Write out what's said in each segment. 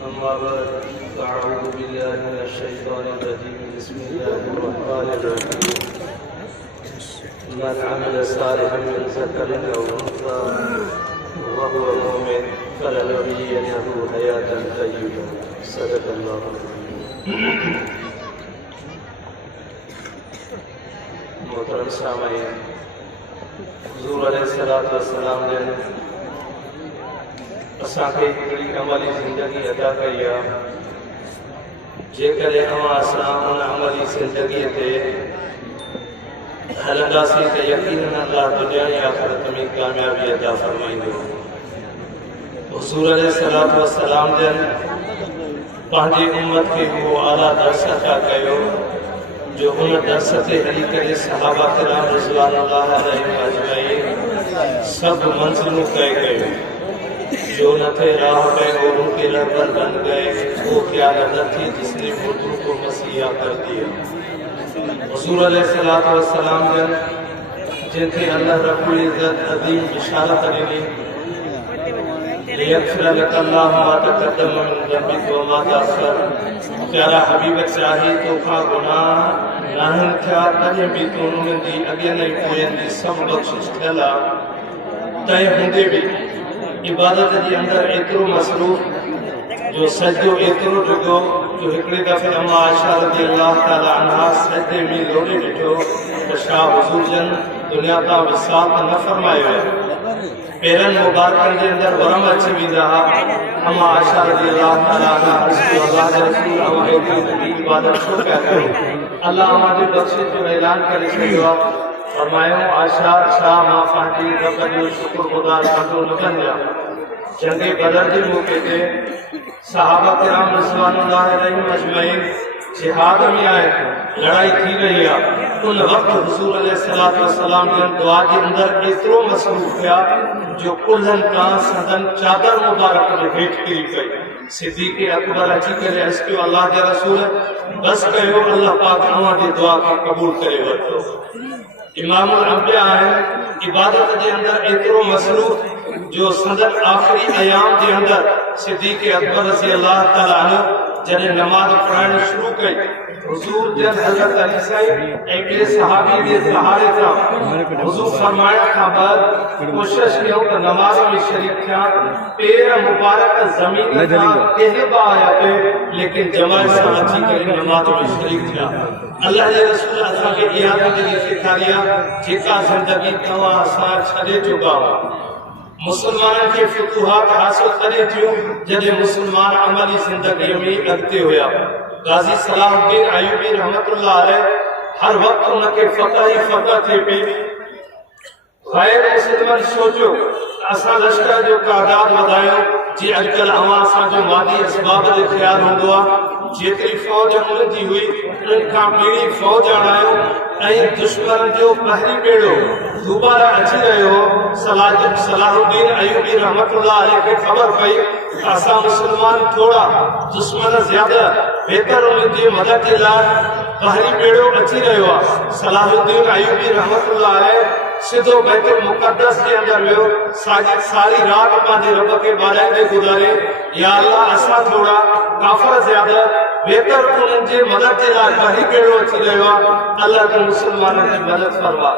अम्मा बाद अऊज़ु बिल्लाहि मिनश शैतानिर रजीम बिस्मिल्लाहिर रहमानिर रहीम मन अमिल सालिहन मिन ज़करिन औ उन्सा व हुवा मुमिन फलनुहय्यिन्नहु हयातन तय्यिबा सदक़ल्लाहु मोहतरम सामईन हुज़ूर अलैहिस्सलातु वस्सलाम ने असांखे हिकिड़ी अमली ज़िंदगी अदा कई आहे। जेकॾहिं असां उन अमली ज़िंदगीअ ते हलंदासीं त यकीनन अल्लाह दुनिया ऐं आख़िरत में कामयाबी अदा फरमाईंदो। हुज़ूर अलैहिस्सलातु वस्सलाम जन पंहिंजी उम्मत खे उहो आला दर्स अता कयो जो उन दर्स ते हली करे सहाबा किराम रिज़वानुल्लाह अलैहिम अजमईन सभु मंज़िलूं तय कयूं। जो न थे राह पे और उनके रहबर बन गए, वो क्या नजर थी जिसने मुर्दों को मसीहा कर दिया। हुज़ूर अलैहिस्सलातु वस्सलाम जन जिनके अल्लाह रब्बुल इज़्ज़त अज़ीम इशारत ॾिनी लियग़फ़िर लक अल्लाहु मा तक़द्दम मिन ज़ंबिक व मा तअख़्ख़र। प्यारा हबीब चाही तोखां गुनाह नाहिन थिया तॾहिं बि तूं उन्हनि जी अॻियनि ऐं पोयनि जी सभु बख़्शिश थियल आहे। तंहिं हूंदे बि इबादत जे अंदर एतिरो मसरूफ़ जो सजदो एतिरो ॾिठो जो हिकिड़े दफ़े अम्मा आयशा रज़ियल्लाहु ताला अन्हा सजदे में लोड़े ॾिठो त छा हुज़ूर जन दुनिया तां विसाल त न फरमायो। पेरनि मुबारकनि जे अंदर वरम अची वेंदा हुआ। अम्मा आयशा रज़ियल्लाहु ताला अन्हा अर्ज़ कयो अल्लाह जे रसूल अव्हां एतिरी वॾी इबादत छो पिया कयो? अल्लाह अव्हां जे बख़्शिश जो ऐलान करे छॾियो आहे। फरमायो आयशा छा मां पंहिंजी रब जो शुक्रगुज़ार बंदो न बणिजां? जंगे बदर जे मौके ते सहाबा किराम रिज़वानुल्लाह अलैहिम अजमईन जिहाद में आए, लड़ाई थी रही है। उन वक्त हुज़ूर अलैहिस्सलातु वस्सलाम जन दुआ के अंदर एतिरो मसरूफ़ थिया जो कुल्हनि तां संदन चादर मुबारक जे हेठि किरी पई। सिद्दीक़ अकबर अची करे अर्ज़ कयो अल्लाह जे रसूल बस कयो, अल्लाह पाक अव्हां जी दुआ खे क़बूल करे वरितो। इमामुल अंबिया आहिनि इबादत जे अंदर एतिरो मसरूफ़ जो संदन आख़िरी अयाम जे अंदर सिद्दीक़ अकबर रज़ियल्लाहु ताला अन्हु जॾहिं नमाज़ पढ़ाइण शुरू कई, हुज़ूर जन हज़रत अली साईं ऐं ॿिए सहाबी जे सहारे सां हुज़ूर फरमाइण खां बाद कोशिश कयूं त नमाज़ में शरीक थिया। पेर मुबारक ज़मीन खां कहबा आया पे लेकिन जमात सां अची करे नमाज़ में शरीक थिया। अल्लाह जे रसूल असांखे इहा ज़िंदगी सेखारी आहे जेका ज़िंदगी तव्हां असां छॾे चुका हुआ। मुसलमाननि खे फुतूहात हासिल करे थियूं जॾहिं मुसलमान अमली ज़िंदगीअ में अॻिते हुया। गाज़ी सलाहुद्दीन अयूबी रहमतुल्लाह अलैह हर वक़्तु उनखे फ़तह ई फ़तह थिए पई। ग़ैर मुसलमान सोचियो असां लश्कर जो तादाद वधायूं जीअं अॼुकल्ह अवां असांजो मादी असबाब जो ख़्यालु हूंदो आहे। जेतिरी फ़ौज उन्हनि जी हुई उन्हनि खां ॿीणी फ़ौज आणायो ऐं दुश्मन जो पहिरीं बेड़ो दुबारा अची रहियो हो। सलाहुद्दीन अयूबी रहमतुल्लाह अलैह खे ख़बर पई असां मुसलमान थोड़ा दुश्मन ज़्यादा बेहतर उन्हनि जी मदद जे लाइ पहिरीं बेड़ो अची रहियो आहे। सलाहुद्दीन अयूबी रहमतुल्लाह अलैह सिधो बैतुल मुक़द्दस के अंदर वियो। सारी रात पंहिंजे रब खे ॿाराईंदे गुज़ारे या अल्लाह असां थोड़ा काफ़र ज़्यादा बेहतर उन्हनि जे मदद जे लाइ पहिरीं बेड़ो अची रहियो आहे। अल्लाह तूं मुसलमाननि जी मदद फरमा।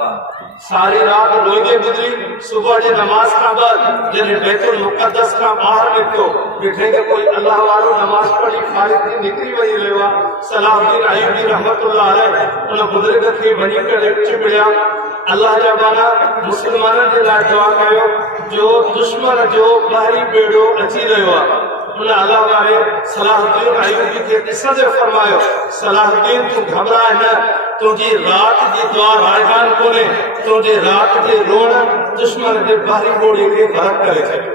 सारी रात रोईंदे गुज़री। सुबह जे नमाज़ खां बाद जॾहिं बैतुल मुक़द्दस खां ॿाहिरि निकितो ॾिठे त कोई अल्लाह वारो नमाज़ पढ़ी फारिग थी निकिरी वञी रहियो आहे। सलाहुद्दीन अयूबी रहमतुल्लाह अलैह उन बुज़ुर्ग खे वञी करे चिंबड़िया। अल्लाह जा बाला मुसलमाननि जे लाइ दुआ कयो जो दुश्मन जो पहिरीं बेड़ो अची रहियो आहे। उन अल्लाह वारे सलाहुद्दीन अयूबी खे ॾिसंदे फरमायो सलाहुद्दीन तूं घबराए न, तुंहिंजी रात जी दुआ रायगान कोन्हे, तुंहिंजे रात जे रोण दुश्मन जे पहिरीं बेड़े खे ग़रक़ करे छॾियो।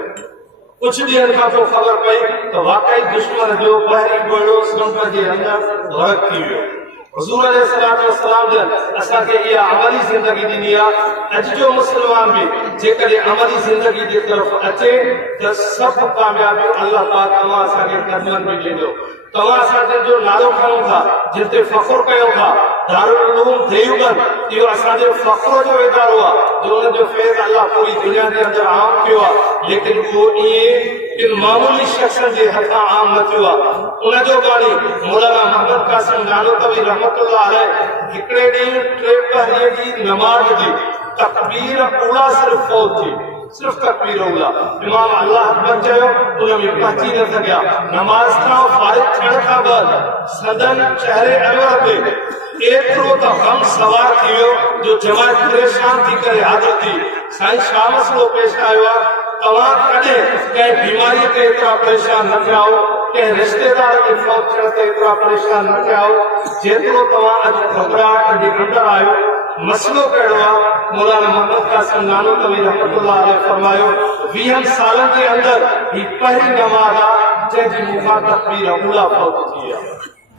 कुछ ॾींहंनि खां पोइ ख़बर पई त वाकई दुश्मन जो पहिरीं बेड़ो समुंड जे अंदर ग़रक़ थी वियो। हुज़ूर अलैहिस्सलातु वस्सलाम जन असांखे इहा अमली ज़िंदगी ॾिनी आहे। अॼु जो मुसलमान बि जेकॾहिं अमली ज़िंदगी जे तरफ़ अचे त सभु कामयाबियूं अल्लाह पाक तव्हां असांखे क़दमनि में ॾींदो। तव्हां असांजो जो नालो खणो था जिन ते फ़ख़्रु कयो था दारुल उलूम देवबंद इहो असांजो फ़ख़्र जो इदारो आहे जो उनजो फैज़ अल्लाह पूरी दुनिया जे अंदरि आम कयो आहे। लेकिन उहो ईअं इन मामूली शख्सन जे हथां आम न थियो आहे। उन जो गानी मौलाना मोहम्मद कासिम नानोतवी रहमतुल्लाह अलैह हिकिड़े ॾींहुं 3 पहरीअ जी नमाज़ जी तकबीर ऊला सिर्फ़ फौत थी, सिर्फ तकबीर ऊला। इमाम अल्लाह अकबर चयो, उन में पहुची न सघिया। नमाज खां फारिग थियण खां बाद सदन चेहरे अनवर ते एतिरो त गम सवार थी वियो जो जमात परेशान थी करे हाज़िर थी। साईं छा मसलो पेश आयो आहे? तव्हां कॾहिं कंहिं बीमारी ते एतिरा परेशान न थिया हो, कंहिं रिश्तेदार जे फौत थियण ते एतिरा परेशान न थिया हो जेतिरो तव्हां अॼु घबराहट जे अंदरि आहियो। मसलो कहिड़ो आहे? मौलाना मोहम्मद कासिम नानोतवी रहमतुल्लाह अलैह फरमायो, 20 सालनि जे अंदरि ही पहिरीं नमाज़ आहे जंहिंजी मूंखां तकबीर ऊला फौत थी आहे।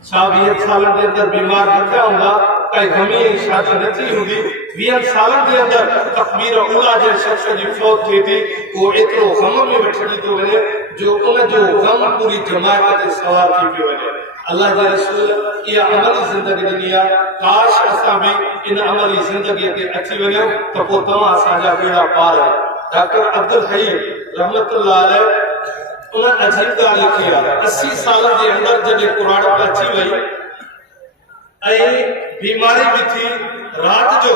छा 20 सालनि जे अंदरि बीमार न थिया हूंदा, काई गमी ऐं शादी न थी हूंदी? 20 सालनि जे अंदरि तकबीर ऊला जे शख्स जी फौत थिए थी, उहो एतिरो गम में विछड़ी थो वञे जो उन जो गम पूरी जमात ते सवार थी पियो वञे। अल्लाह जे रसूल इहा अमली ज़िंदगी ॾिनी आहे। काश असां बि इन अमली ज़िंदगीअ ते अची वञूं त पोइ तव्हां असांजा बेड़ा पार आहियो। डॉक्टर अब्दुल हई रहमतुल्लाह अलैह उन अजीब ॻाल्हि लिखी आहे, 80 साल जे अंदरि जॾहिं कुराड़ अची वई ऐं बीमारी बि थी, रात जो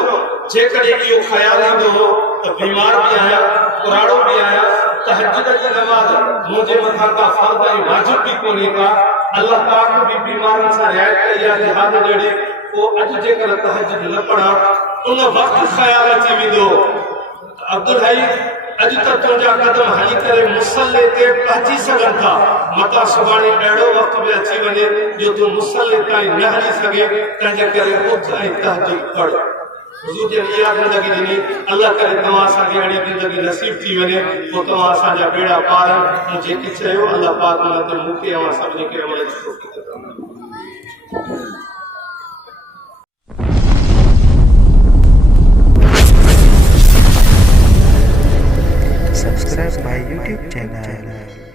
जेकॾहिं इहो ख़्याल ईंदो हो त बीमार बि आहियां, कुराड़ो बि आहियां, तहज्जुद जी नमाज़ मुंहिंजे मथां का फर्ज़ ऐं वाजिब बि कोन्हे का, अल्लाह पाक बि बीमारनि सां रिआयत कई आहे जिहाद जहिड़ी, पोइ अॼु जेकर तहज्जुद न पढ़ा उन वक़्तु ख़्याल अची वेंदो अब्दुल हई अॼु त तुंहिंजा कदम हली करे मुसल्ले ते पहुची सघनि था, मता सुभाणे अहिड़ो वक़्तु बि अची वञे जो तूं मुसल्ले ताईं न हली सघे, तंहिंजे करे उथ ऐं तहज्जुद पढ़। हुज़ूर जे इहा ज़िंदगी ॾिनी, अल्लाह करे तव्हां असांखे अहिड़ी ज़िंदगी नसीब थी वञे, पोइ तव्हां असांजा बेड़ा पार ऐं जेकी चयो अल्लाह पाक उन ते मूंखे ऐं सभिनी खे अमल जी तौफ़ीक़ अता। Subscribe my YouTube channel.